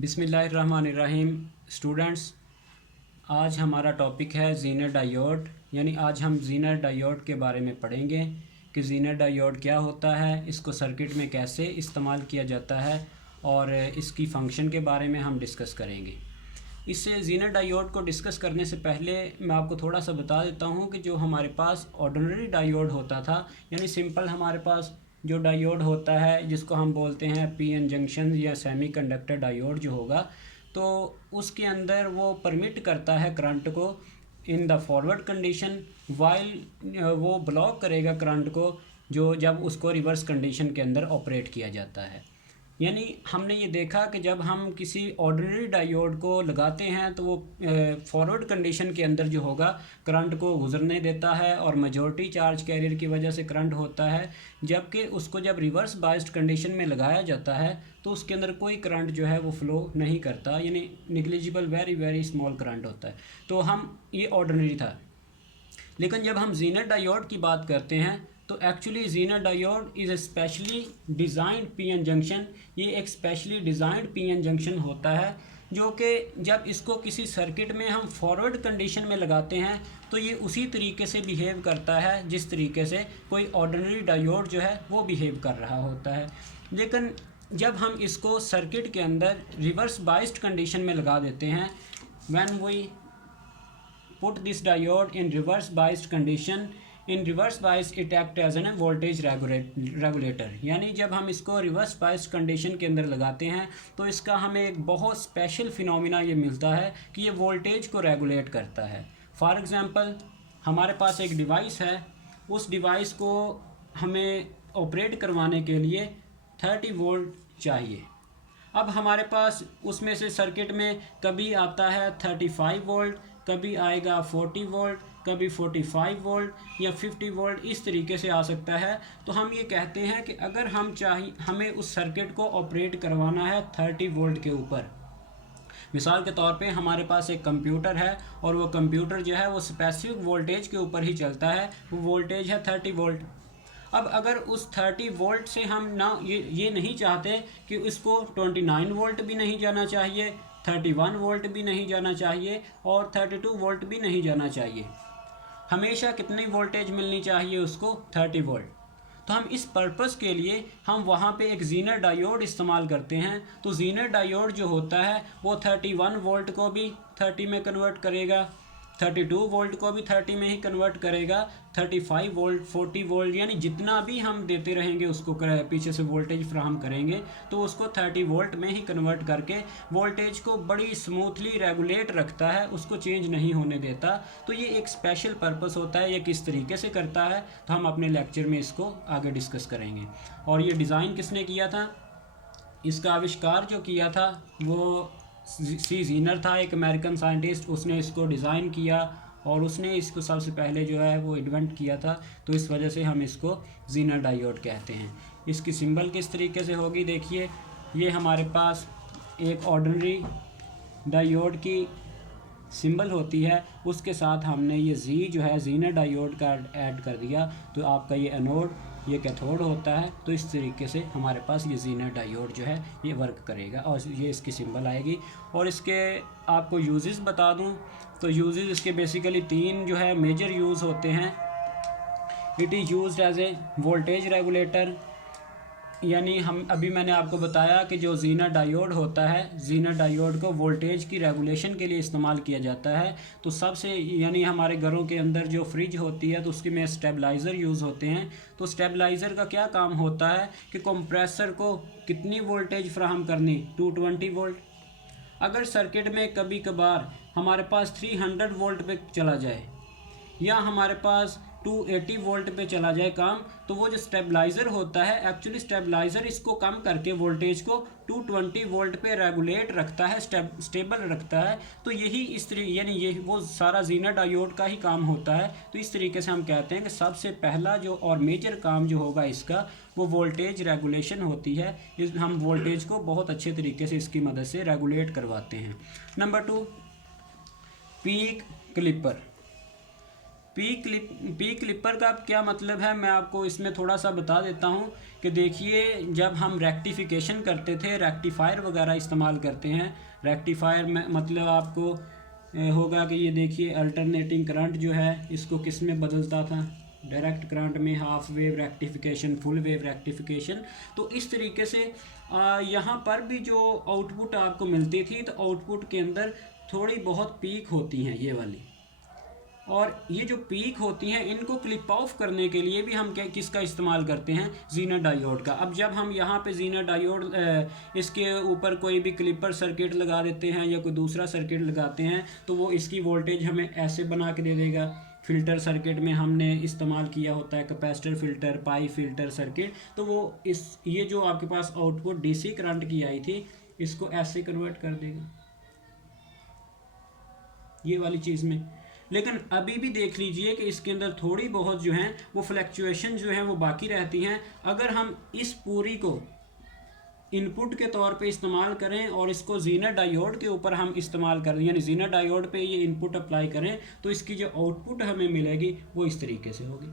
बिस्मिल्लाहिर्रहमानिर्रहीम। स्टूडेंट्स, आज हमारा टॉपिक है ज़ीनर डायोड। यानी आज हम ज़ीनर डायोड के बारे में पढ़ेंगे कि ज़ीनर डायोड क्या होता है, इसको सर्किट में कैसे इस्तेमाल किया जाता है और इसकी फ़ंक्शन के बारे में हम डिस्कस करेंगे। इससे ज़ीनर डायोड को डिस्कस करने से पहले मैं आपको थोड़ा सा बता देता हूँ कि जो हमारे पास ऑर्डिनरी डायोड होता था, यानी सिंपल हमारे पास जो डायोड होता है जिसको हम बोलते हैं पीएन जंक्शन या सेमीकंडक्टर डायोड जो होगा, तो उसके अंदर वो परमिट करता है करंट को in the forward condition, while वो ब्लॉक करेगा करंट को जो जब उसको रिवर्स कंडीशन के अंदर ऑपरेट किया जाता है। यानी हमने ये देखा कि जब हम किसी ऑर्डिनरी डायोड को लगाते हैं तो वो फॉरवर्ड कंडीशन के अंदर जो होगा करंट को गुजरने देता है और मेजॉरिटी चार्ज कैरियर की वजह से करंट होता है। जबकि उसको जब रिवर्स बायस्ड कंडीशन में लगाया जाता है तो उसके अंदर कोई करंट जो है वो फ़्लो नहीं करता, यानी negligible very very small current होता है। तो हम ये ऑर्डिनरी था। लेकिन जब हम ज़ीनर डायोड की बात करते हैं तो actually Zener diode is a specially designed PN junction. ये एक स्पेशली डिज़ाइंड पीएन जंक्शन होता है जो कि जब इसको किसी सर्किट में हम फॉरवर्ड कंडीशन में लगाते हैं तो ये उसी तरीके से बिहेव करता है जिस तरीके से कोई ऑर्डिनरी डायोड जो है वो बिहेव कर रहा होता है। लेकिन जब हम इसको सर्किट के अंदर रिवर्स बाइस्ड कंडीशन में लगा देते हैं, when we put this diode in reverse biased condition, in reverse bias it act as a voltage regulator। यानी जब हम इसको रिवर्स बाइस्ड कंडीशन के अंदर लगाते हैं तो इसका हमें एक बहुत स्पेशल फिनोमिना ये मिलता है कि ये वोल्टेज को रेगुलेट करता है। फॉर एग्ज़ाम्पल, हमारे पास एक डिवाइस है, उस डिवाइस को हमें ऑपरेट करवाने के लिए 30 वोल्ट चाहिए। अब हमारे पास उसमें से सर्किट में कभी आता है 35 वोल्ट, कभी आएगा 40 वोल्ट, कभी 45 वोल्ट या 50 वोल्ट, इस तरीके से आ सकता है। तो हम ये कहते हैं कि अगर हमें उस सर्किट को ऑपरेट करवाना है 30 वोल्ट के ऊपर, मिसाल के तौर पे हमारे पास एक कंप्यूटर है और वो कंप्यूटर जो है वो स्पेसिफिक वोल्टेज के ऊपर ही चलता है, वो वोल्टेज है 30 वोल्ट। अब अगर उस 30 वोल्ट से हम ना ये नहीं चाहते कि इसको 29 वोल्ट भी नहीं जाना चाहिए, 31 वोल्ट भी नहीं जाना चाहिए और 32 वोल्ट भी नहीं जाना चाहिए, हमेशा कितनी वोल्टेज मिलनी चाहिए उसको, 30 वोल्ट। तो हम इस पर्पस के लिए हम वहाँ पे एक ज़ीनर डायोड इस्तेमाल करते हैं। तो ज़ीनर डायोड जो होता है वो 31 वोल्ट को भी 30 में कन्वर्ट करेगा, 32 वोल्ट को भी 30 में ही कन्वर्ट करेगा, 35 वोल्ट, 40 वोल्ट, यानी जितना भी हम देते रहेंगे उसको पीछे से वोल्टेज फ्राहम करेंगे तो उसको 30 वोल्ट में ही कन्वर्ट करके वोल्टेज को बड़ी स्मूथली रेगुलेट रखता है, उसको चेंज नहीं होने देता। तो ये एक स्पेशल पर्पस होता है। ये किस तरीके से करता है तो हम अपने लेक्चर में इसको आगे डिस्कस करेंगे। और ये डिज़ाइन किसने किया था, इसका आविष्कार जो किया था वो सी ज़ीनर था, एक अमेरिकन साइंटिस्ट, उसने इसको डिज़ाइन किया और उसने इसको सबसे पहले जो है वो इन्वेंट किया था। तो इस वजह से हम इसको ज़ीनर डायोड कहते हैं। इसकी सिंबल किस तरीके से होगी, देखिए ये हमारे पास एक ऑर्डिनरी डायोड की सिंबल होती है, उसके साथ हमने ये जी जो है ज़ीनर डायोड का ऐड कर दिया, तो आपका ये एनोड ये कैथोड होता है। तो इस तरीके से हमारे पास ये ज़ीनर डायोड जो है ये वर्क करेगा और ये इसकी सिंबल आएगी। और इसके आपको यूजेस बता दूं तो यूजेस इसके बेसिकली 3 जो है मेजर यूज़ होते हैं। It is used as a voltage regulator, यानी मैंने आपको बताया कि जो ज़ीनर डायोड होता है, ज़ीनर डायोड को वोल्टेज की रेगुलेशन के लिए इस्तेमाल किया जाता है। तो सबसे यानी हमारे घरों के अंदर जो फ्रिज होती है तो उसके में स्टेबलाइज़र यूज़ होते हैं। तो स्टेबलाइज़र का क्या काम होता है कि कंप्रेसर को कितनी वोल्टेज फ्राहम करनी, 220 वोल्ट। अगर सर्किट में कभी कभार हमारे पास 300 वोल्ट पे चला जाए या हमारे पास 280 वोल्ट पे चला जाए काम, तो वो जो स्टेबलाइज़र होता है, एक्चुअली स्टेबलाइज़र इसको कम करके वोल्टेज को 220 वोल्ट पे रेगुलेट रखता है, स्टेबल रखता है। तो यही यानी ये वो सारा ज़ीनर डायोड का ही काम होता है। तो इस तरीके से हम कहते हैं कि सबसे पहला जो और मेजर काम जो होगा इसका वो वोल्टेज रेगुलेशन होती है। हम वोल्टेज को बहुत अच्छे तरीके से इसकी मदद से रेगुलेट करवाते हैं। Number 2, peak clipper. P clipper का क्या मतलब है, मैं आपको इसमें थोड़ा सा बता देता हूँ कि देखिए, जब हम रेक्टिफिकेशन करते थे, रेक्टिफायर वगैरह इस्तेमाल करते हैं, रेक्टिफायर में मतलब आपको होगा कि ये देखिए अल्टरनेटिंग करंट जो है इसको किस में बदलता था, डायरेक्ट करंट में, half wave rectification, full wave rectification. तो इस तरीके से यहाँ पर भी जो आउटपुट आपको मिलती थी, तो आउटपुट के अंदर थोड़ी बहुत पीक होती हैं ये वाली, और ये जो पीक होती हैं इनको क्लिप ऑफ करने के लिए भी हम किसका इस्तेमाल करते हैं, जीनर डायोड का। अब जब हम यहाँ पे जीनर डायोड इसके ऊपर कोई भी क्लिपर सर्किट लगा देते हैं या कोई दूसरा सर्किट लगाते हैं, तो वो इसकी वोल्टेज हमें ऐसे बना के दे देगा। फ़िल्टर सर्किट में हमने इस्तेमाल किया होता है कैपेसिटर फ़िल्टर, पाई फ़िल्टर सर्किट, तो वो ये जो आपके पास आउटपुट डीसी करंट की आई थी, इसको ऐसे कन्वर्ट कर देगा ये वाली चीज़ में। लेकिन अभी भी देख लीजिए कि इसके अंदर थोड़ी बहुत जो हैं वो फ्लक्चुएशन जो हैं वो बाकी रहती हैं। अगर हम इस पूरी को इनपुट के तौर पे इस्तेमाल करें और इसको जीनर डायोड के ऊपर हम इस्तेमाल करें, यानी जीनर डायोड पे ये इनपुट अप्लाई करें, तो इसकी जो आउटपुट हमें मिलेगी वो इस तरीके से होगी,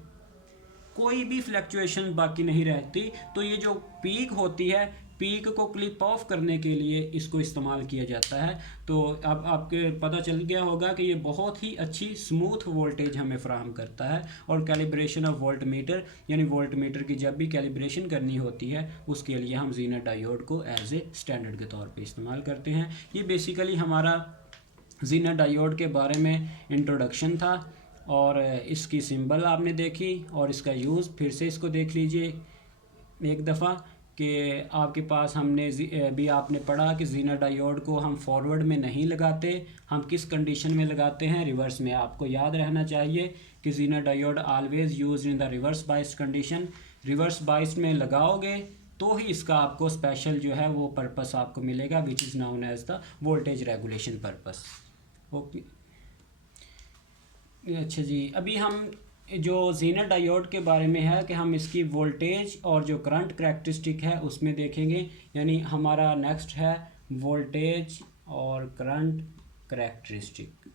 कोई भी फ्लक्चुएशन बाकी नहीं रहती। तो ये जो पीक होती है, पीक को क्लिप ऑफ करने के लिए इसको इस्तेमाल किया जाता है। तो अब आपके पता चल गया होगा कि ये बहुत ही अच्छी स्मूथ वोल्टेज हमें फ़राहम करता है। और कैलिब्रेशन ऑफ वोल्ट मीटर, यानी वोल्ट मीटर की जब भी कैलिब्रेशन करनी होती है उसके लिए हम जीनर डायोड को एज ए स्टैंडर्ड के तौर पे इस्तेमाल करते हैं। ये बेसिकली हमारा जीनर डायोड के बारे में इंट्रोडक्शन था, और इसकी सिंबल आपने देखी और इसका यूज़ फिर से इसको देख लीजिए एक दफ़ा कि आपके पास हमने भी आपने पढ़ा कि जीनर डायोड को हम फॉरवर्ड में नहीं लगाते, हम किस कंडीशन में लगाते हैं, रिवर्स में। आपको याद रहना चाहिए कि Zener diode always use in the reverse biased condition. Reverse biased में लगाओगे तो ही इसका आपको स्पेशल जो है वो पर्पस आपको मिलेगा, which is known as the voltage regulation purpose. Okay, अच्छा जी, अभी हम जो जीनर डायोड के बारे में है कि हम इसकी वोल्टेज और जो करंट करैक्टरिस्टिक है उसमें देखेंगे। यानी हमारा नेक्स्ट है वोल्टेज और करंट करैक्टरिस्टिक।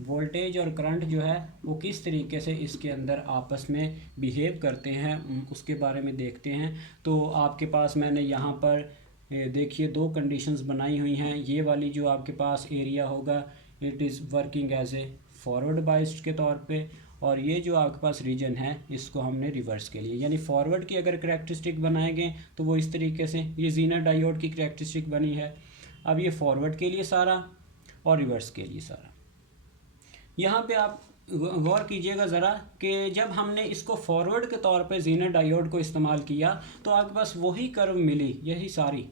वोल्टेज और करंट जो है वो किस तरीके से इसके अंदर आपस में बिहेव करते हैं उसके बारे में देखते हैं। तो आपके पास मैंने यहाँ पर देखिए दो कंडीशंस बनाई हुई हैं। ये वाली जो आपके पास एरिया होगा, it is working as a forward biased के तौर पे, और ये जो आपके पास रीजन है इसको हमने रिवर्स के लिए, यानी फॉरवर्ड की अगर करैक्टरिस्टिक बनाएंगे तो वो इस तरीके से, ये जीनर डायोड की करैक्टरिस्टिक बनी है। अब ये फॉरवर्ड के लिए सारा और रिवर्स के लिए सारा। यहाँ पे आप गौर कीजिएगा ज़रा कि जब हमने इसको फॉरवर्ड के तौर पे जीनर डायोड को इस्तेमाल किया तो आपके पास वही कर्व मिली, यही सारी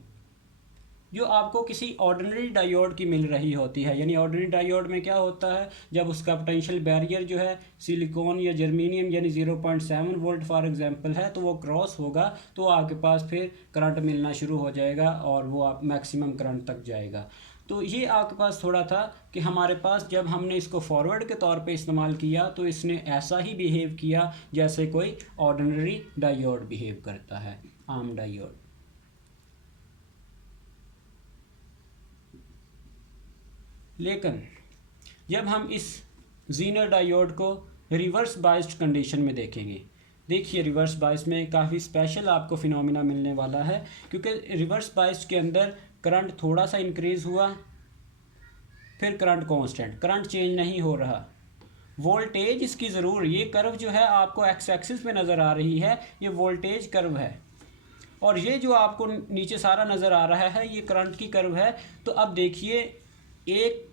जो आपको किसी ऑर्डिनरी डायोड की मिल रही होती है। यानी ऑर्डिनरी डायोड में क्या होता है, जब उसका पोटेंशियल बैरियर जो है सिलिकॉन या जर्मेनियम यानी 0.7 वोल्ट फॉर एग्जांपल है, तो वो क्रॉस होगा तो आपके पास फिर करंट मिलना शुरू हो जाएगा और वो आप मैक्सिमम करंट तक जाएगा। तो ये आपके पास थोड़ा था कि हमारे पास जब हमने इसको फॉरवर्ड के तौर पे इस्तेमाल किया तो इसने ऐसा ही बिहेव किया जैसे कोई ऑर्डिनरी डायोड बिहेव करता है, आम डायोड। लेकिन जब हम इस जीनर डायोड को रिवर्स बाइस्ड कंडीशन में देखेंगे, देखिए रिवर्स बाइस्ड में काफ़ी स्पेशल आपको फिनोमिना मिलने वाला है, क्योंकि रिवर्स बाइस्ड के अंदर करंट थोड़ा सा इंक्रीज़ हुआ, फिर करंट कांस्टेंट, करंट चेंज नहीं हो रहा। वोल्टेज इसकी ज़रूर, ये कर्व जो है आपको एक्स एक्सिस पे नज़र आ रही है, ये वोल्टेज कर्व है, और ये जो आपको नीचे सारा नज़र आ रहा है ये करंट की कर्व है। तो अब देखिए एक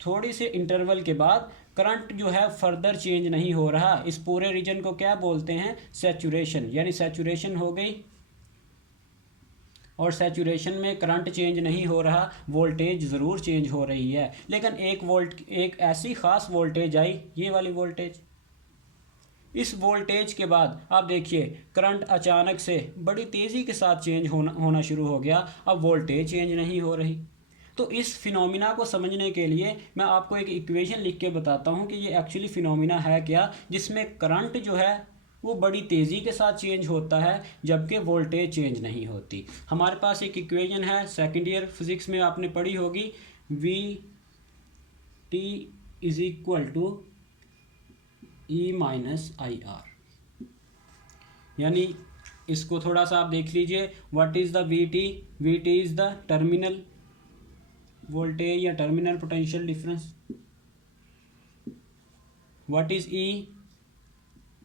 थोड़ी से इंटरवल के बाद करंट जो है फर्दर चेंज नहीं हो रहा। इस पूरे रीजन को क्या बोलते हैं, सैचुरेशन, यानी सैचुरेशन हो गई, और सैचुरेशन में करंट चेंज नहीं हो रहा, वोल्टेज ज़रूर चेंज हो रही है। लेकिन एक ऐसी ख़ास वोल्टेज आई, ये वाली वोल्टेज। इस वोल्टेज के बाद आप देखिए करंट अचानक से बड़ी तेज़ी के साथ चेंज होना शुरू हो गया, अब वोल्टेज चेंज नहीं हो रही। तो इस फिनोमिना को समझने के लिए मैं आपको एक इक्वेशन लिख के बताता हूँ कि ये एक्चुअली फिनोमिना है क्या, जिसमें करंट जो है वो बड़ी तेज़ी के साथ चेंज होता है जबकि वोल्टेज चेंज नहीं होती। हमारे पास एक इक्वेशन है, सेकेंड ईयर फिज़िक्स में आपने पढ़ी होगी, V T is equal to E minus I R. यानी इसको थोड़ा सा आप देख लीजिए, what is the V T? V T is the terminal voltage या terminal potential difference. What is E?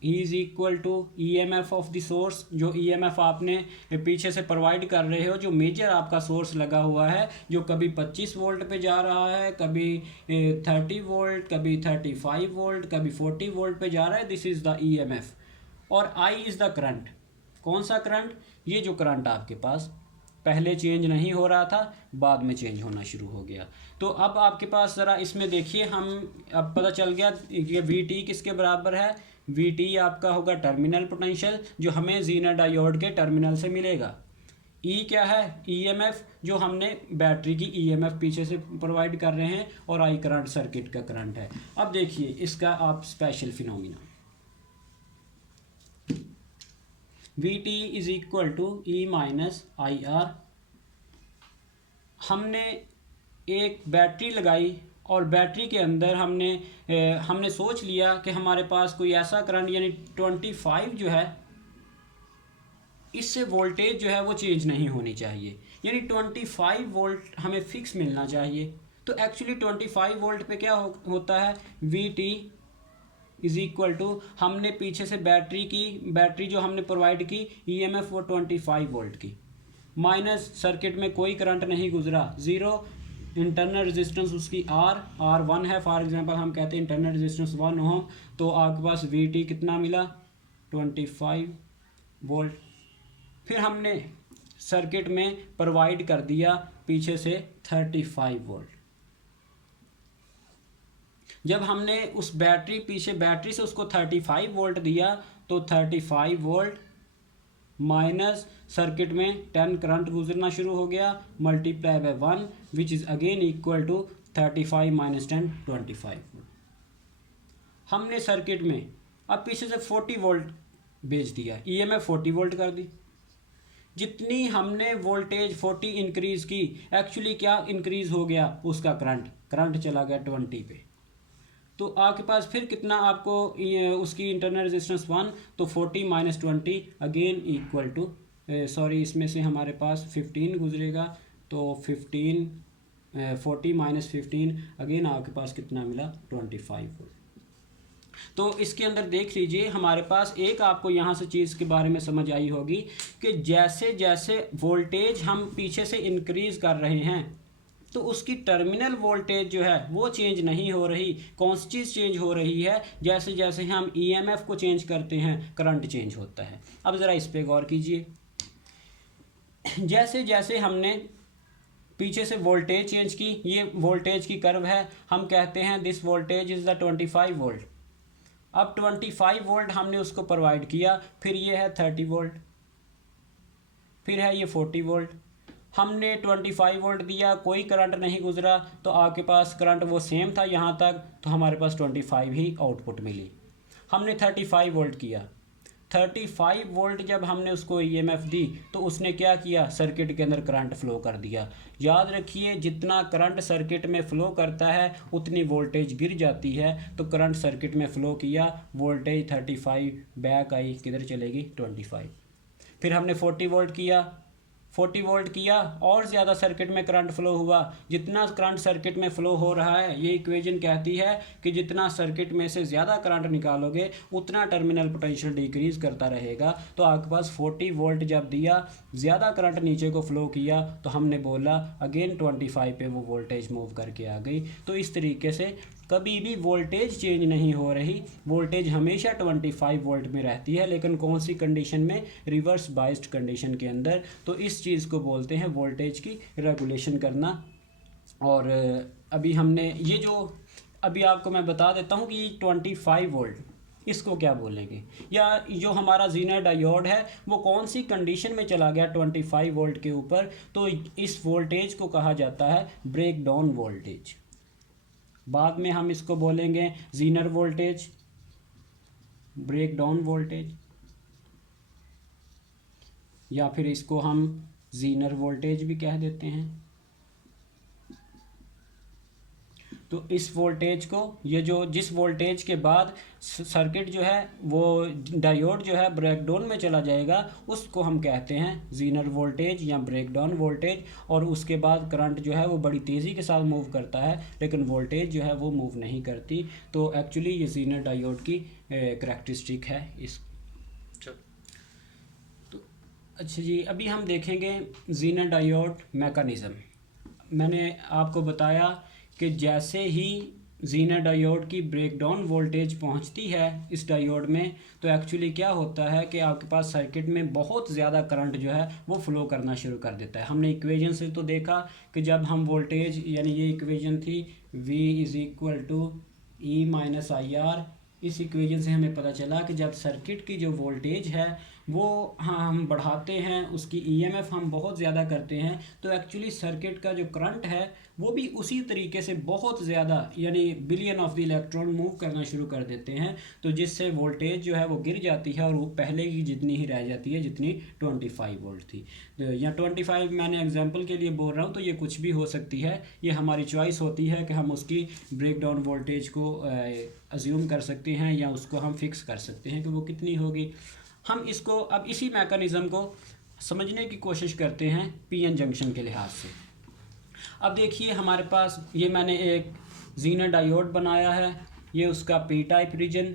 E is equal to E M F of the source. जो E M F आपने पीछे से प्रोवाइड कर रहे हो, जो major आपका सोर्स लगा हुआ है, जो कभी 25 वोल्ट पे जा रहा है, कभी 30 वोल्ट, कभी 35 वोल्ट, कभी 40 वोल्ट पे जा रहा है, this is the E M F. और आई इज़ द करंट। कौन सा करंट? ये जो करंट आपके पास पहले चेंज नहीं हो रहा था, बाद में चेंज होना शुरू हो गया। तो अब आपके पास ज़रा इसमें देखिए, हम अब पता चल गया कि वी टी किसके बराबर है। वी टी आपका होगा टर्मिनल पोटेंशियल, जो हमें ज़ीनर डायोड के टर्मिनल से मिलेगा। ई क्या है? ईएमएफ, जो हमने बैटरी की ईएमएफ पीछे से प्रोवाइड कर रहे हैं। और आई करंट सर्किट का करंट है। अब देखिए इसका आप special phenomena, V T is equal to E minus I R. हमने एक बैटरी लगाई और बैटरी के अंदर हमने सोच लिया कि हमारे पास कोई ऐसा करंट, यानी 25 जो है, इससे वोल्टेज जो है वो चेंज नहीं होनी चाहिए, यानी 25 वोल्ट हमें फिक्स मिलना चाहिए। तो एक्चुअली 25 वोल्ट पे क्या होता है? V T is equal to, हमने पीछे से बैटरी जो हमने प्रोवाइड की ईएमएफ वो 25 वोल्ट की, माइनस सर्किट में कोई करंट नहीं गुजरा, ज़ीरो। इंटरनल रेजिस्टेंस उसकी आर 1 है, फॉर एग्जांपल हम कहते हैं इंटरनल रेजिस्टेंस 1 ओम। तो आपके पास वी टी कितना मिला? 25 वोल्ट। फिर हमने सर्किट में प्रोवाइड कर दिया पीछे से 35 वोल्ट। जब हमने उस बैटरी से उसको 35 वोल्ट दिया, तो 35 वोल्ट माइनस सर्किट में 10 करंट गुजरना शुरू हो गया, multiply by 1, which is again equal to 35 minus 10, 25 volt. हमने सर्किट में अब पीछे से 40 वोल्ट भेज दिया, ईएमएफ 40 वोल्ट कर दी। जितनी हमने वोल्टेज 40 इंक्रीज़ की, एक्चुअली क्या इंक्रीज़ हो गया? उसका करंट चला गया 20 पे। तो आपके पास फिर कितना आपको उसकी इंटरनल रेजिस्टेंस 1, तो 40 minus 20 again equal to, sorry इसमें से हमारे पास 15 गुजरेगा, तो 40 माइनस 15 अगेन आपके पास कितना मिला? 25 वोल्ट। तो इसके अंदर देख लीजिए, हमारे पास एक आपको यहाँ से चीज़ के बारे में समझ आई होगी कि जैसे जैसे वोल्टेज हम पीछे से इंक्रीज़ कर रहे हैं, तो उसकी टर्मिनल वोल्टेज जो है वो चेंज नहीं हो रही। कौन सी चीज़ चेंज हो रही है? जैसे जैसे हम ईएमएफ को चेंज करते हैं, करंट चेंज होता है। अब ज़रा इस पे गौर कीजिए। जैसे जैसे हमने पीछे से वोल्टेज चेंज की, ये वोल्टेज की कर्व है, हम कहते हैं this voltage is the 25 volt. अब 25 वोल्ट हमने उसको प्रोवाइड किया, फिर ये है 30 वोल्ट, फिर है ये 40 वोल्ट। हमने 25 वोल्ट दिया, कोई करंट नहीं गुजरा, तो आपके पास करंट वो सेम था यहाँ तक, तो हमारे पास 25 ही आउटपुट मिली। हमने 35 वोल्ट किया, 35 वोल्ट जब हमने उसको ईएमएफ दी, तो उसने क्या किया? सर्किट के अंदर करंट फ्लो कर दिया। याद रखिए, जितना करंट सर्किट में फ़्लो करता है उतनी वोल्टेज गिर जाती है। तो करंट सर्किट में फ़्लो किया, वोल्टेज 35 बैक आई, किधर चलेगी? 25। फिर हमने 40 वोल्ट किया, 40 वोल्ट किया, और ज़्यादा सर्किट में करंट फ्लो हुआ। जितना करंट सर्किट में फ़्लो हो रहा है, ये इक्वेशन कहती है कि जितना सर्किट में से ज़्यादा करंट निकालोगे उतना टर्मिनल पोटेंशियल डिक्रीज़ करता रहेगा। तो आपके पास 40 वोल्ट जब दिया, ज़्यादा करंट नीचे को फ़्लो किया, तो हमने बोला अगेन 25 पे वो वोल्टेज मूव करके आ गई। तो इस तरीके से कभी भी वोल्टेज चेंज नहीं हो रही, वोल्टेज हमेशा 25 वोल्ट में रहती है, लेकिन कौन सी कंडीशन में? रिवर्स बाइस्ड कंडीशन के अंदर। तो इस चीज़ को बोलते हैं वोल्टेज की रेगुलेशन करना। और अभी हमने ये जो अभी आपको मैं बता देता हूँ कि 25 वोल्ट इसको क्या बोलेंगे, या जो हमारा ज़ीनर डायोड है वो कौन सी कंडीशन में चला गया 25 वोल्ट के ऊपर, तो इस वोल्टेज को कहा जाता है ब्रेक डाउन वोल्टेज। बाद में हम इसको बोलेंगे ज़ीनर वोल्टेज, ब्रेक डाउन वोल्टेज, या फिर इसको हम ज़ीनर वोल्टेज भी कह देते हैं। तो इस वोल्टेज को, ये जो जिस वोल्टेज के बाद सर्किट जो है वो डायोड जो है ब्रेकडाउन में चला जाएगा, उसको हम कहते हैं जीनर वोल्टेज या ब्रेकडाउन वोल्टेज। और उसके बाद करंट जो है वो बड़ी तेज़ी के साथ मूव करता है, लेकिन वोल्टेज जो है वो मूव नहीं करती। तो एक्चुअली ये जीनर डायोड की करैक्टरिस्टिक है इस। तो अच्छा जी, अभी हम देखेंगे जीनर डायोड मैकेनिज़्म। मैंने आपको बताया कि जैसे ही जीनर डायोड की ब्रेकडाउन वोल्टेज पहुंचती है इस डायोड में, तो एक्चुअली क्या होता है कि आपके पास सर्किट में बहुत ज़्यादा करंट जो है वो फ्लो करना शुरू कर देता है। हमने इक्वेशन से तो देखा कि जब हम वोल्टेज, यानी ये इक्वेशन थी V = E - IR, इस इक्वेशन से हमें पता चला कि जब सर्किट की जो वोल्टेज है वो हम बढ़ाते हैं, उसकी EMF हम बहुत ज़्यादा करते हैं, तो एक्चुअली सर्किट का जो करंट है वो भी उसी तरीके से बहुत ज़्यादा, यानी billion of the electron move करना शुरू कर देते हैं, तो जिससे वोल्टेज जो है वो गिर जाती है और वो पहले की जितनी ही रह जाती है जितनी 25 वोल्ट थी। तो या 25 मैंने एग्जांपल के लिए बोल रहा हूँ, तो ये कुछ भी हो सकती है, ये हमारी चॉइस होती है कि हम उसकी ब्रेकडाउन वोल्टेज को अज्यूम कर सकते हैं या उसको हम फिक्स कर सकते हैं कि वो कितनी होगी। हम इसको अब इसी मैकेनिज़्म को समझने की कोशिश करते हैं पीएन जंक्शन के लिहाज से। अब देखिए हमारे पास ये मैंने एक जीनर डायोड बनाया है, ये उसका पी टाइप रीजन,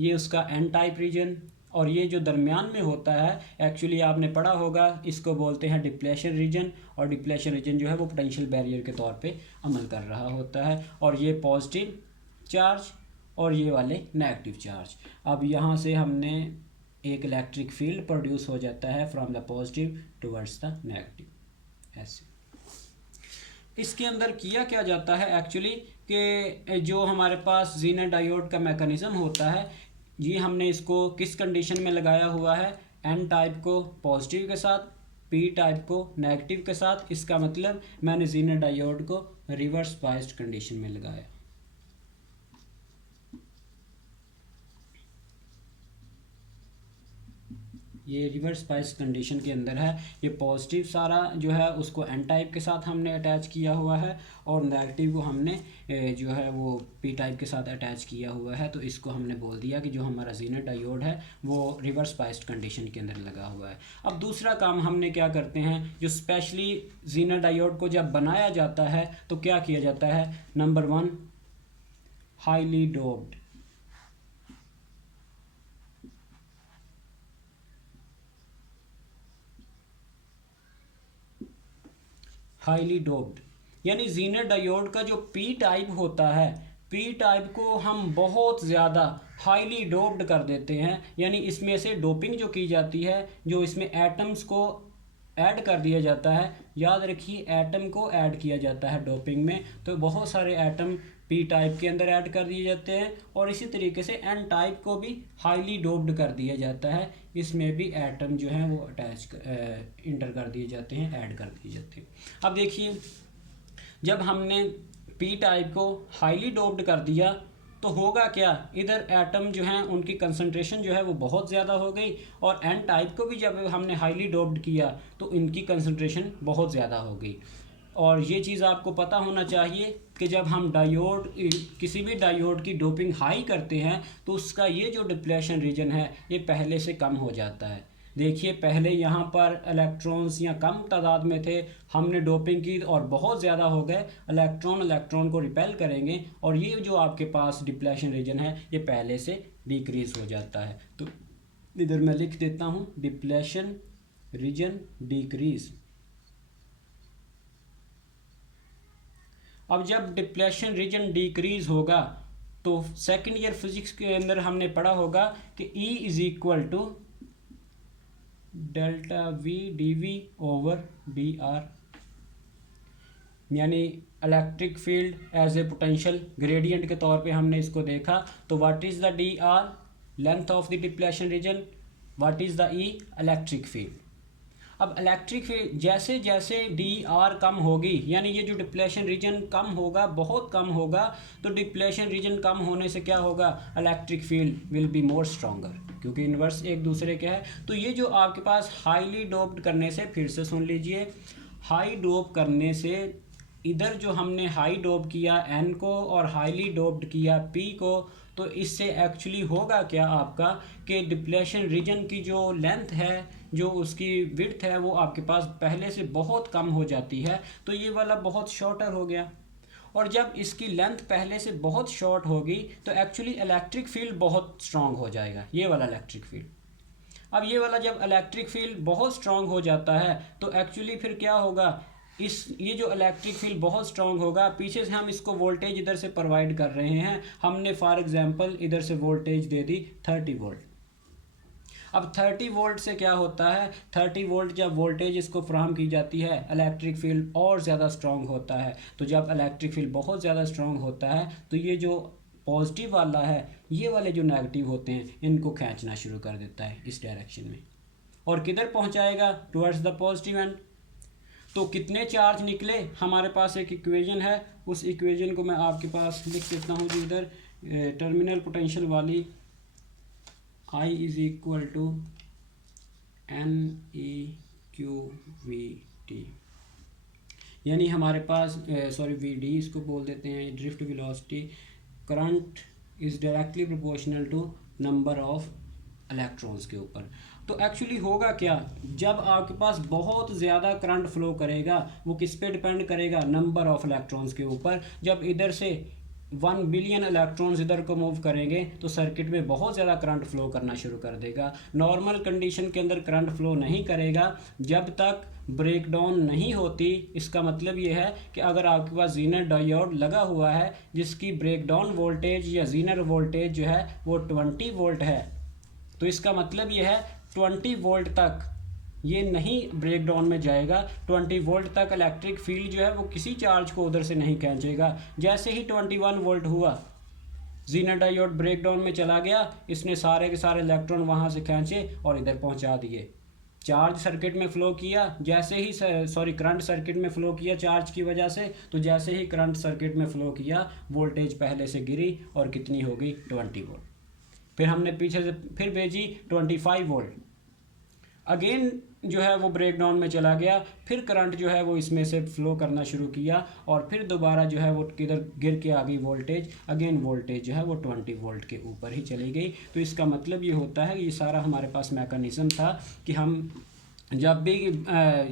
ये उसका एन टाइप रीजन, और ये जो दरमियान में होता है एक्चुअली आपने पढ़ा होगा, इसको बोलते हैं डिप्लेशन रीजन। और डिप्लेशन रीजन जो है वो पोटेंशियल बैरियर के तौर पे अमल कर रहा होता है, और ये पॉजिटिव चार्ज और ये वाले नेगेटिव चार्ज। अब यहाँ से हमने एक इलेक्ट्रिक फील्ड प्रोड्यूस हो जाता है from the positive towards the negative. ऐसे इसके अंदर किया क्या जाता है एक्चुअली कि जो हमारे पास जीनर डायोड का मैकेनिज़्म होता है, ये हमने इसको किस कंडीशन में लगाया हुआ है, एन टाइप को पॉजिटिव के साथ, पी टाइप को नेगेटिव के साथ। इसका मतलब मैंने जीनर डायोड को रिवर्स बायस्ड कंडीशन में लगाया। ये रिवर्स बायस कंडीशन के अंदर है। ये पॉजिटिव सारा जो है उसको एन टाइप के साथ हमने अटैच किया हुआ है, और नेगेटिव को हमने जो है वो पी टाइप के साथ अटैच किया हुआ है। तो इसको हमने बोल दिया कि जो हमारा जीनर डायोड है वो रिवर्स बायस्ड कंडीशन के अंदर लगा हुआ है। अब दूसरा काम हमने क्या करते हैं, जो स्पेशली जीनर डायोड को जब बनाया जाता है तो क्या किया जाता है, number 1 highly doped. Highly doped यानी जीनर डायोड का जो पी टाइप होता है, पी टाइप को हम बहुत ज़्यादा हाईली डोप्ड कर देते हैं, यानी इसमें से डोपिंग जो की जाती है, जो इसमें एटम्स को ऐड कर दिया जाता है। याद रखिए एटम को ऐड किया जाता है डोपिंग में, तो बहुत सारे एटम पी टाइप के अंदर ऐड कर दिए जाते हैं, और इसी तरीके से एन टाइप को भी हाईली डोप्ड कर दिया जाता है, इसमें भी एटम जो है वो अटैच इंटर कर दिए जाते हैं, ऐड कर दिए जाते हैं। अब देखिए जब हमने पी टाइप को हाईली डोप्ड कर दिया तो होगा क्या, इधर एटम जो हैं उनकी कंसंट्रेशन जो है वो बहुत ज़्यादा हो गई, और एन टाइप को भी जब हमने हाईली डोप्ड किया तो इनकी कंसंट्रेशन बहुत ज़्यादा हो गई। और ये चीज़ आपको पता होना चाहिए कि जब हम डायोड, किसी भी डायोड की डोपिंग हाई करते हैं तो उसका ये जो डिप्लेशन रीजन है ये पहले से कम हो जाता है। देखिए पहले यहाँ पर इलेक्ट्रॉन्स या कम तादाद में थे, हमने डोपिंग की और बहुत ज़्यादा हो गए, इलेक्ट्रॉन को रिपेल करेंगे, और ये जो आपके पास डिप्लेशन रीजन है ये पहले से डिक्रीज़ हो जाता है। तो इधर मैं लिख देता हूँ डिप्लेशन रीजन डिक्रीज़। अब जब डिप्लेशन रीजन डिक्रीज़ होगा तो सेकेंड ईयर फिजिक्स के अंदर हमने पढ़ा होगा कि E = डेल्टा V dV/dr, यानी electric field as a potential gradient के तौर पे हमने इसको देखा। तो what is the dr, length of the depletion region, what is the E, electric field. अब इलेक्ट्रिक फील्ड जैसे जैसे dr कम होगी, यानी ये जो डिप्लेशन रीजन कम होगा, बहुत कम होगा, तो डिप्लेशन रीजन कम होने से क्या होगा, electric field will be more stronger, क्योंकि इन्वर्स एक दूसरे के है। तो ये जो आपके पास हाईली डोप्ड करने से, फिर से सुन लीजिए, हाई डोप करने से इधर जो हमने हाई डोप किया N को और हाईली डोप्ड किया P को, तो इससे एक्चुअली होगा क्या आपका कि डिप्लेशन रीजन की जो लेंथ है, जो उसकी विड्थ है, वो आपके पास पहले से बहुत कम हो जाती है। तो ये वाला बहुत शॉर्टर हो गया, और जब इसकी लेंथ पहले से बहुत शॉर्ट होगी तो एक्चुअली इलेक्ट्रिक फील्ड बहुत स्ट्रांग हो जाएगा, ये वाला इलेक्ट्रिक फील्ड। अब ये वाला जब इलेक्ट्रिक फील्ड बहुत स्ट्रांग हो जाता है तो एक्चुअली फिर क्या होगा, इस ये जो इलेक्ट्रिक फील्ड बहुत स्ट्रांग होगा, पीछे से हम इसको वोल्टेज इधर से प्रोवाइड कर रहे हैं, हमने फॉर एग्जांपल इधर से वोल्टेज दे दी 30 वोल्ट। अब 30 वोल्ट से क्या होता है, 30 वोल्ट जब वोल्टेज इसको फ्राहम की जाती है, इलेक्ट्रिक फील्ड और ज़्यादा स्ट्रांग होता है। तो जब इलेक्ट्रिक फील्ड बहुत ज़्यादा स्ट्रांग होता है तो ये जो पॉजिटिव वाला है, ये वाले जो नेगेटिव होते हैं, इनको खींचना शुरू कर देता है इस डायरेक्शन में, और किधर पहुंचाएगा, टुवर्ड्स द पॉजिटिव एंड। तो कितने चार्ज निकले, हमारे पास एक इक्वेशन है, उस इक्वेशन को मैं आपके पास लिख देता हूँ जी इधर। टर्मिनल पोटेंशियल वाली I is equal to NEQVT, यानी हमारे पास VD इसको बोल देते हैं, drift velocity. Current is directly proportional to number of electrons के ऊपर। तो एक्चुअली होगा क्या, जब आपके पास बहुत ज़्यादा करंट फ्लो करेगा, वो किस पे डिपेंड करेगा, नंबर ऑफ इलेक्ट्रॉन्स के ऊपर। जब इधर से 1 बिलियन इलेक्ट्रॉन्स इधर को मूव करेंगे तो सर्किट में बहुत ज़्यादा करंट फ्लो करना शुरू कर देगा। नॉर्मल कंडीशन के अंदर करंट फ्लो नहीं करेगा जब तक ब्रेक डाउन नहीं होती। इसका मतलब ये है कि अगर आपके पास जीनर डायोड लगा हुआ है जिसकी ब्रेक डाउन वोल्टेज या जीनर वोल्टेज जो है वो 20 वोल्ट है, तो इसका मतलब ये है 20 वोल्ट तक ये नहीं ब्रेक डाउन में जाएगा। 20 वोल्ट तक इलेक्ट्रिक फील्ड जो है वो किसी चार्ज को उधर से नहीं खींचेगा। जैसे ही 21 वोल्ट हुआ, जीनर डायोड ब्रेक डाउन में चला गया, इसने सारे के सारे इलेक्ट्रॉन वहाँ से खींचे और इधर पहुँचा दिए। चार्ज सर्किट में फ़्लो किया, जैसे ही करंट सर्किट में फ़्लो किया चार्ज की वजह से, तो जैसे ही करंट सर्किट में फ़्लो किया, वोल्टेज पहले से गिरी और कितनी हो गई, 20 वोल्ट। फिर हमने पीछे से फिर भेजी 25 वोल्ट, अगेन जो है वो ब्रेक डाउन में चला गया, फिर करंट जो है वो इसमें से फ़्लो करना शुरू किया, और फिर दोबारा जो है वो किधर गिर के आ गई वोल्टेज, अगेन वोल्टेज जो है वो 20 वोल्ट के ऊपर ही चली गई। तो इसका मतलब ये होता है कि ये सारा हमारे पास मैकेनिज़्म था कि हम जब भी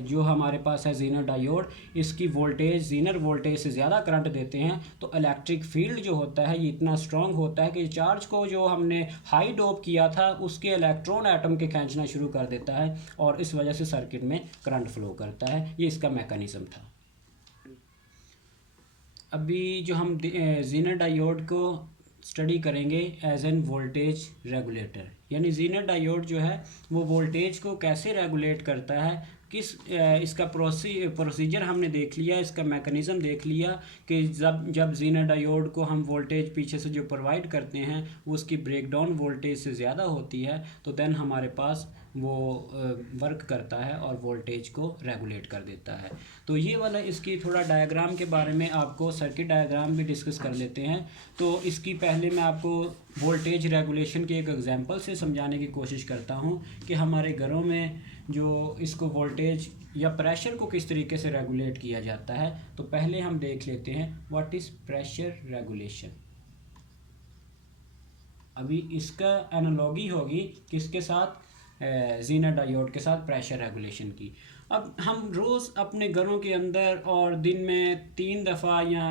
जो हमारे पास है जीनर डायोड, इसकी वोल्टेज जीनर वोल्टेज से ज़्यादा करंट देते हैं तो इलेक्ट्रिक फील्ड जो होता है ये इतना स्ट्रांग होता है कि चार्ज को जो हमने हाई डोप किया था उसके इलेक्ट्रॉन एटम के खींचना शुरू कर देता है, और इस वजह से सर्किट में करंट फ्लो करता है। ये इसका मैकेनिज़्म था। अभी जो हम जीनर डायोड को स्टडी करेंगे एज एन वोल्टेज रेगुलेटर, यानी जीनर डायोड जो है वो वोल्टेज को कैसे रेगुलेट करता है, इसका प्रोसीजर हमने देख लिया, इसका मैकेनिज़्म देख लिया कि जब जीनर डायोड को हम वोल्टेज पीछे से जो प्रोवाइड करते हैं वो उसकी ब्रेकडाउन वोल्टेज से ज़्यादा होती है, तो देन हमारे पास वो वर्क करता है और वोल्टेज को रेगुलेट कर देता है। तो ये वाला इसकी थोड़ा डायग्राम के बारे में आपको सर्किट डायग्राम भी डिस्कस कर लेते हैं। तो इसकी पहले मैं आपको वोल्टेज रेगुलेशन के एक एग्जांपल से समझाने की कोशिश करता हूँ कि हमारे घरों में जो इसको वोल्टेज या प्रेशर को किस तरीके से रेगुलेट किया जाता है। तो पहले हम देख लेते हैं व्हाट इज़ प्रेशर रेगुलेशन। अभी इसका एनालॉगी होगी किसके साथ, जीनर डायोड के साथ प्रेशर रेगुलेशन की। अब हम रोज़ अपने घरों के अंदर और दिन में 3 दफ़ा, या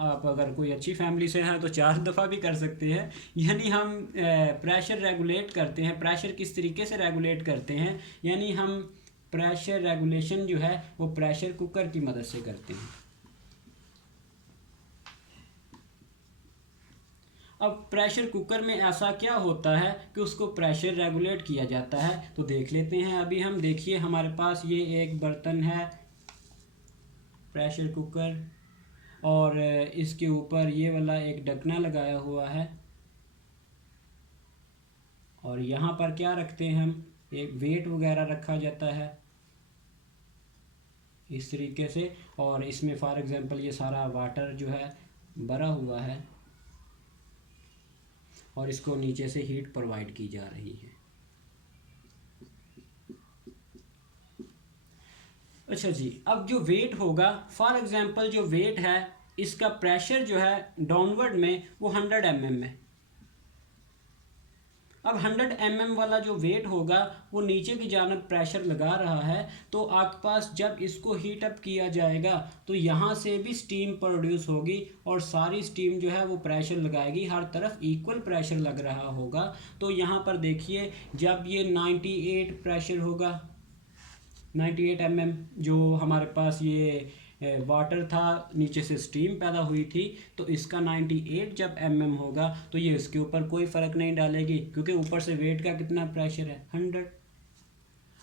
आप अगर कोई अच्छी फैमिली से हैं तो 4 दफ़ा भी कर सकते हैं, यानी हम प्रेशर रेगुलेट करते हैं। प्रेशर किस तरीके से रेगुलेट करते हैं, यानी हम प्रेशर रेगुलेशन जो है वो प्रेशर कुकर की मदद से करते हैं। अब प्रेशर कुकर में ऐसा क्या होता है कि उसको प्रेशर रेगुलेट किया जाता है, तो देख लेते हैं। अभी हम देखिए हमारे पास ये एक बर्तन है प्रेशर कुकर, और इसके ऊपर ये वाला एक ढकना लगाया हुआ है, और यहाँ पर क्या रखते हैं हम, एक वेट वगैरह रखा जाता है इस तरीके से, और इसमें फॉर एग्जांपल ये सारा वाटर जो है भरा हुआ है और इसको नीचे से हीट प्रोवाइड की जा रही है। अच्छा जी, अब जो वेट होगा, फॉर एग्जांपल जो वेट है इसका प्रेशर जो है डाउनवर्ड में वो 100 mm है। अब 100 mm वाला जो वेट होगा वो नीचे की जानब प्रेशर लगा रहा है, तो आपके पास जब इसको हीट अप किया जाएगा तो यहाँ से भी स्टीम प्रोड्यूस होगी और सारी स्टीम जो है वो प्रेशर लगाएगी, हर तरफ इक्वल प्रेशर लग रहा होगा। तो यहाँ पर देखिए जब ये 98 प्रेशर होगा, 98 mm जो हमारे पास ये वाटर था, नीचे से स्टीम पैदा हुई थी, तो इसका 98 जब mm होगा तो ये इसके ऊपर कोई फ़र्क नहीं डालेगी क्योंकि ऊपर से वेट का कितना प्रेशर है 100।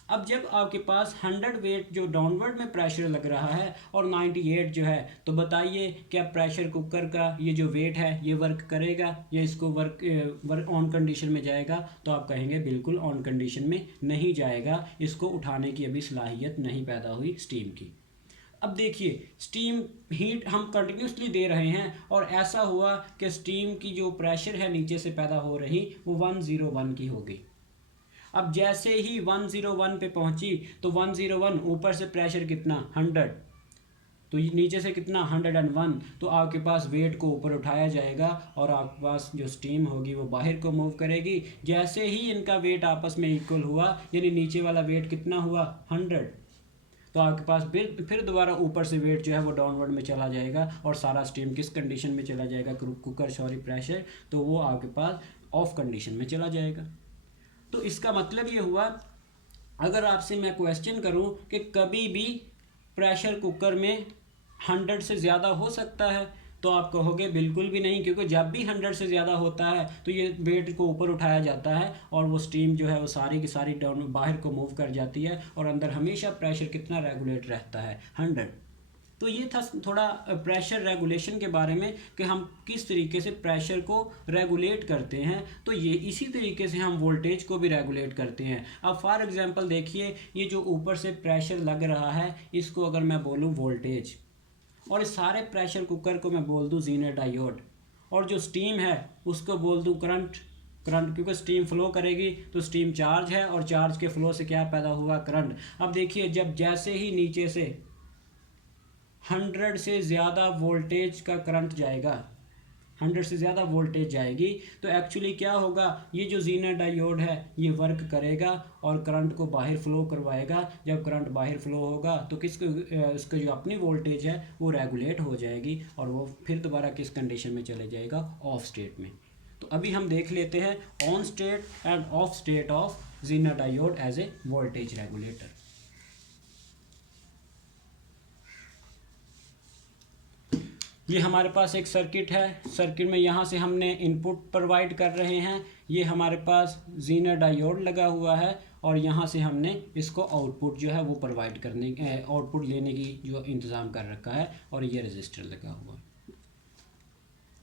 अब जब आपके पास 100 वेट जो डाउनवर्ड में प्रेशर लग रहा है और 98 जो है, तो बताइए क्या प्रेशर कुकर का ये जो वेट है ये वर्क करेगा या इसको वर्क ऑन कंडीशन में जाएगा? तो आप कहेंगे बिल्कुल ऑन कंडीशन में नहीं जाएगा, इसको उठाने की अभी सलाहियत नहीं पैदा हुई स्टीम की। अब देखिए स्टीम हीट हम कंटिन्यूसली दे रहे हैं और ऐसा हुआ कि स्टीम की जो प्रेशर है नीचे से पैदा हो रही वो 101 की हो गई। अब जैसे ही 101 पे पहुंची तो 101 ऊपर से प्रेशर कितना 100, तो ये नीचे से कितना 101, तो आपके पास वेट को ऊपर उठाया जाएगा और आपके पास जो स्टीम होगी वो बाहर को मूव करेगी। जैसे ही इनका वेट आपस में इक्वल हुआ, यानी नीचे वाला वेट कितना हुआ 100, तो आपके पास फिर दोबारा ऊपर से वेट जो है वो डाउनवर्ड में चला जाएगा और सारा स्टीम किस कंडीशन में चला जाएगा, कुकर सॉरी प्रेशर, तो वो आपके पास ऑफ कंडीशन में चला जाएगा। तो इसका मतलब ये हुआ, अगर आपसे मैं क्वेश्चन करूं कि कभी भी प्रेशर कुकर में 100 से ज़्यादा हो सकता है, तो आप कहोगे बिल्कुल भी नहीं, क्योंकि जब भी 100 से ज़्यादा होता है तो ये वेट को ऊपर उठाया जाता है और वो स्टीम जो है वो सारी की सारी डाउन बाहर को मूव कर जाती है और अंदर हमेशा प्रेशर कितना रेगुलेट रहता है 100। तो ये था थोड़ा प्रेशर रेगुलेशन के बारे में कि हम किस तरीके से प्रेशर को रेगुलेट करते हैं। तो ये इसी तरीके से हम वोल्टेज को भी रेगुलेट करते हैं। अब फॉर एग्जांपल देखिए, ये जो ऊपर से प्रेशर लग रहा है इसको अगर मैं बोलूँ वोल्टेज, और इस सारे प्रेशर कुकर को मैं बोल दूँ ज़ीनर डायोड, और जो स्टीम है उसको बोल दूँ करंट, क्योंकि स्टीम फ्लो करेगी तो स्टीम चार्ज है और चार्ज के फ्लो से क्या पैदा हुआ, करंट। अब देखिए जब जैसे ही नीचे से 100 से ज़्यादा वोल्टेज का करंट जाएगा, 100 से ज़्यादा वोल्टेज जाएगी, तो एक्चुअली क्या होगा, ये जो ज़ीनर डायोड है ये वर्क करेगा और करंट को बाहर फ्लो करवाएगा। जब करंट बाहर फ्लो होगा तो इसकी जो अपनी वोल्टेज है वो रेगुलेट हो जाएगी और वो फिर दोबारा किस कंडीशन में चले जाएगा, ऑफ स्टेट में। तो अभी हम देख लेते हैं on state and off state of Zener diode as a voltage regulator. ये हमारे पास एक सर्किट है, सर्किट में यहाँ से हमने इनपुट प्रोवाइड कर रहे हैं, ये हमारे पास ज़ीनर डायोड लगा हुआ है और यहाँ से हमने इसको आउटपुट जो है वो प्रोवाइड करने आउटपुट लेने की जो इंतज़ाम कर रखा है, और ये रजिस्टर लगा हुआ है।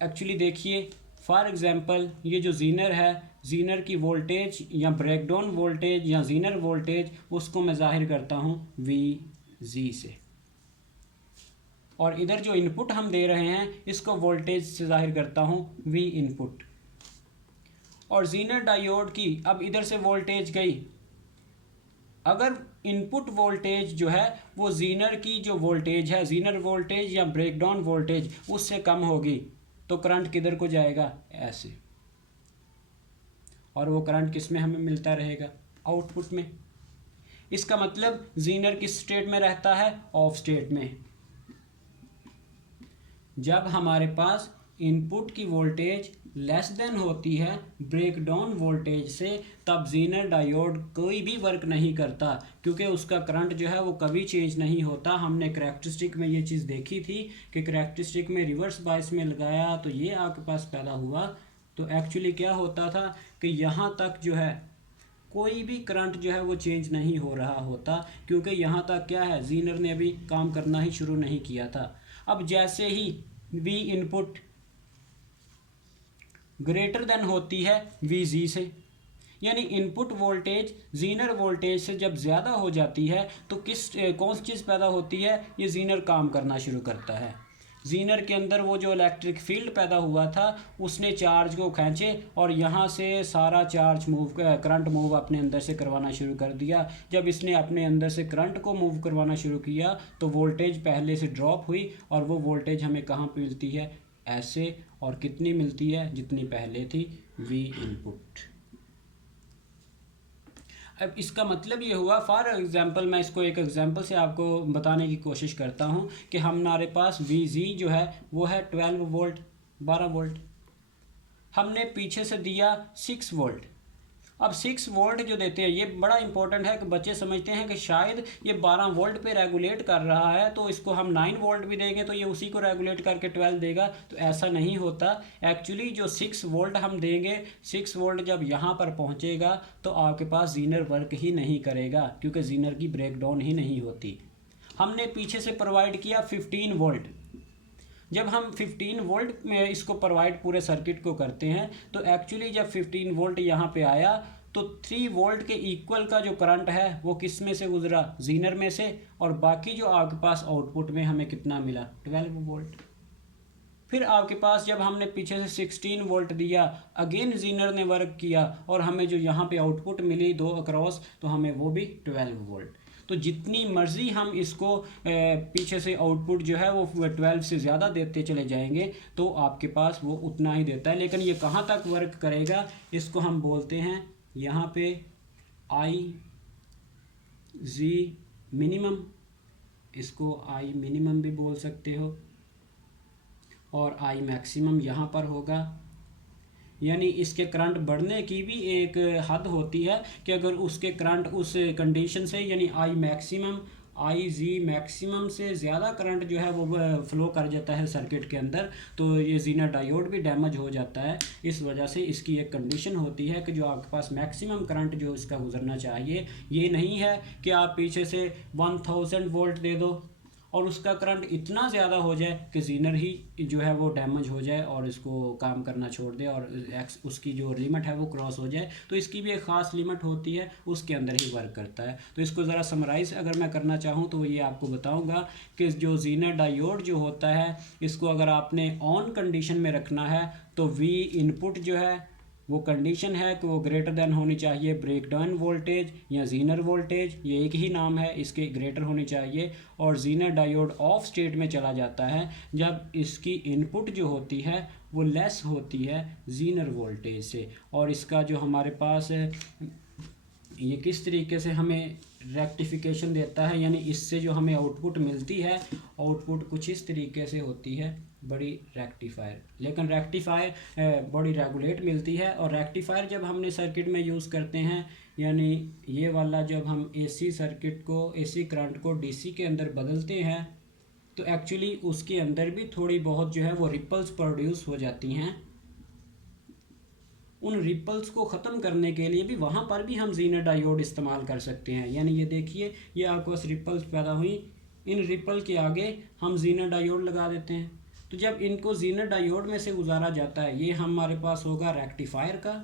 एक्चुअली देखिए फॉर एग्जांपल ये जो ज़ीनर है, ज़ीनर की वोल्टेज या ब्रेकडाउन वोल्टेज या ज़ीनर वोल्टेज उसको मैं ज़ाहिर करता हूँ VG से, और इधर जो इनपुट हम दे रहे हैं इसको वोल्टेज से ज़ाहिर करता हूँ V इनपुट। और ज़ीनर डायोड की अब इधर से वोल्टेज गई, अगर इनपुट वोल्टेज जो है वो ज़ीनर की जो वोल्टेज है, ज़ीनर वोल्टेज या ब्रेकडाउन वोल्टेज उससे कम होगी, तो करंट किधर को जाएगा, ऐसे, और वो करंट किस में हमें मिलता रहेगा, आउटपुट में। इसका मतलब ज़ीनर किस स्टेट में रहता है, ऑफ स्टेट में। जब हमारे पास इनपुट की वोल्टेज लेस देन होती है ब्रेकडाउन वोल्टेज से, तब ज़ीनर डायोड कोई भी वर्क नहीं करता, क्योंकि उसका करंट जो है वो कभी चेंज नहीं होता। हमने करैक्टरिस्टिक में ये चीज़ देखी थी कि करैक्टरिस्टिक में रिवर्स बायस में लगाया तो ये आपके पास पैदा हुआ। तो एक्चुअली क्या होता था कि यहाँ तक जो है कोई भी करंट जो है वो चेंज नहीं हो रहा होता, क्योंकि यहाँ तक क्या है, ज़ीनर ने अभी काम करना ही शुरू नहीं किया था। अब जैसे ही V इनपुट ग्रेटर देन होती है VG से, यानी इनपुट वोल्टेज ज़ीनर वोल्टेज से जब ज़्यादा हो जाती है तो कौन सी चीज़ पैदा होती है, ये ज़ीनर काम करना शुरू करता है। जीनर के अंदर वो जो इलेक्ट्रिक फील्ड पैदा हुआ था उसने चार्ज को खींचे और यहाँ से सारा चार्ज करंट मूव अपने अंदर से करवाना शुरू कर दिया। जब इसने अपने अंदर से करंट को मूव करवाना शुरू किया तो वोल्टेज पहले से ड्रॉप हुई और वो वोल्टेज हमें कहाँ पे मिलती है, ऐसे, और कितनी मिलती है, जितनी पहले थी, V इनपुट। अब इसका मतलब ये हुआ, फॉर एग्जांपल मैं इसको एक एग्जांपल से आपको बताने की कोशिश करता हूँ कि हमारे पास VG जो है वो है 12 वोल्ट, 12 वोल्ट। हमने पीछे से दिया 6 वोल्ट। अब 6 वोल्ट जो देते हैं, ये बड़ा इंपॉर्टेंट है कि बच्चे समझते हैं कि शायद ये 12 वोल्ट पे रेगुलेट कर रहा है तो इसको हम 9 वोल्ट भी देंगे तो ये उसी को रेगुलेट करके 12 देगा। तो ऐसा नहीं होता। एक्चुअली जो 6 वोल्ट हम देंगे, 6 वोल्ट जब यहाँ पर पहुँचेगा तो आपके पास जीनर वर्क ही नहीं करेगा, क्योंकि जीनर की ब्रेकडाउन ही नहीं होती। हमने पीछे से प्रोवाइड किया 15 वोल्ट। जब हम 15 वोल्ट में इसको प्रोवाइड पूरे सर्किट को करते हैं तो एक्चुअली जब 15 वोल्ट यहाँ पे आया तो 3 वोल्ट के इक्वल का जो करंट है वो किस में से गुजरा, जीनर में से, और बाकी जो आपके पास आउटपुट में हमें कितना मिला, 12 वोल्ट। फिर आपके पास जब हमने पीछे से 16 वोल्ट दिया, अगेन जीनर ने वर्क किया और हमें जो यहाँ पे आउटपुट मिली 2 अक्रॉस, तो हमें वो भी 12 वोल्ट। तो जितनी मर्ज़ी हम इसको पीछे से आउटपुट जो है वो 12 से ज़्यादा देते चले जाएंगे तो आपके पास वो उतना ही देता है। लेकिन ये कहाँ तक वर्क करेगा, इसको हम बोलते हैं यहाँ पे IZ मिनिमम, इसको I मिनिमम भी बोल सकते हो, और I मैक्सिमम यहाँ पर होगा। यानी इसके करंट बढ़ने की भी एक हद होती है कि अगर उसके करंट उस कंडीशन से, यानी IZ मैक्सिमम से ज़्यादा करंट जो है वो फ्लो कर जाता है सर्किट के अंदर, तो ये जीनर डायोड भी डैमेज हो जाता है। इस वजह से इसकी एक कंडीशन होती है कि जो आपके पास मैक्सिमम करंट जो इसका गुजरना चाहिए, ये नहीं है कि आप पीछे से 1000 वोल्ट दे दो और उसका करंट इतना ज़्यादा हो जाए कि जीनर ही जो है वो डैमेज हो जाए और इसको काम करना छोड़ दे और उसकी जो लिमिट है वो क्रॉस हो जाए। तो इसकी भी एक ख़ास लिमिट होती है, उसके अंदर ही वर्क करता है। तो इसको ज़रा समराइज़ अगर मैं करना चाहूँ तो ये आपको बताऊँगा कि जो जीनर डायोड जो होता है, इसको अगर आपने ऑन कंडीशन में रखना है तो V इनपुट जो है वो कंडीशन है कि वो ग्रेटर देन होनी चाहिए ब्रेकडाउन वोल्टेज या जीनर वोल्टेज, ये एक ही नाम है, इसके ग्रेटर होनी चाहिए। और जीनर डायोड ऑफ स्टेट में चला जाता है जब इसकी इनपुट जो होती है वो लेस होती है जीनर वोल्टेज से। और इसका जो हमारे पास है ये किस तरीके से हमें रेक्टिफिकेशन देता है, यानी इससे जो हमें आउटपुट मिलती है, आउटपुट कुछ इस तरीके से होती है, बड़ी रेक्टिफायर। लेकिन रेक्टिफायर बड़ी रेगुलेट मिलती है। और रेक्टिफायर जब हमने सर्किट में यूज़ करते हैं, यानी ये वाला जब हम AC सर्किट को, AC करंट को DC के अंदर बदलते हैं तो एक्चुअली उसके अंदर भी थोड़ी बहुत जो है वो रिपल्स प्रोड्यूस हो जाती हैं। उन रिपल्स को ख़त्म करने के लिए भी वहाँ पर भी हम जीनर डायोड इस्तेमाल कर सकते हैं। यानी ये देखिए, ये आपके पास रिपल्स पैदा हुई, इन रिपल के आगे हम जीनर डायोड लगा देते हैं। तो जब इनको जीनर डायोड में से गुजारा जाता है, ये हमारे पास होगा रेक्टिफायर का।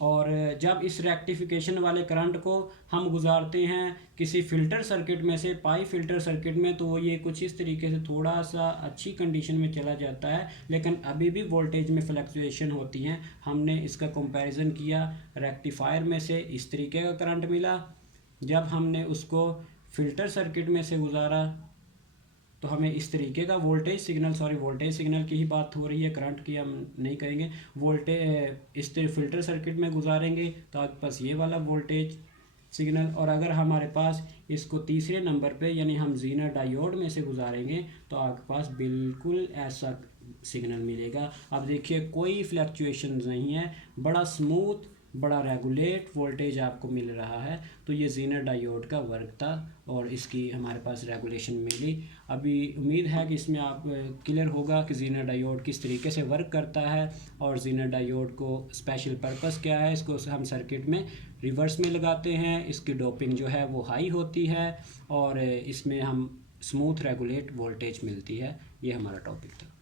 और जब इस रेक्टिफिकेशन वाले करंट को हम गुजारते हैं किसी फ़िल्टर सर्किट में से, पाई फ़िल्टर सर्किट में, तो ये कुछ इस तरीके से थोड़ा सा अच्छी कंडीशन में चला जाता है, लेकिन अभी भी वोल्टेज में फ्लक्चुएशन होती हैं। हमने इसका कंपैरिजन किया, रेक्टिफायर में से इस तरीके का करंट मिला, जब हमने उसको फ़िल्टर सर्किट में से गुजारा तो हमें इस तरीके का वोल्टेज सिग्नल की ही बात हो रही है, करंट की हम नहीं करेंगे। वोल्टेज इस तरह फ़िल्टर सर्किट में गुजारेंगे तो आपके पास ये वाला वोल्टेज सिग्नल, और अगर हमारे पास इसको तीसरे नंबर पे यानी हम जीनर डायोड में से गुजारेंगे तो आपके पास बिल्कुल ऐसा सिग्नल मिलेगा। अब देखिए कोई फ्लक्चुएशन नहीं है, बड़ा स्मूथ, बड़ा रेगुलेट वोल्टेज आपको मिल रहा है। तो ये जीनर डायोड का वर्क था और इसकी हमारे पास रेगुलेशन मिली। अभी उम्मीद है कि इसमें आप क्लियर होगा कि जीनर डायोड किस तरीके से वर्क करता है और जीनर डायोड को स्पेशल पर्पस क्या है। इसको हम सर्किट में रिवर्स में लगाते हैं, इसकी डोपिंग जो है वो हाई होती है और इसमें हम स्मूथ रेगुलेट वोल्टेज मिलती है। ये हमारा टॉपिक था।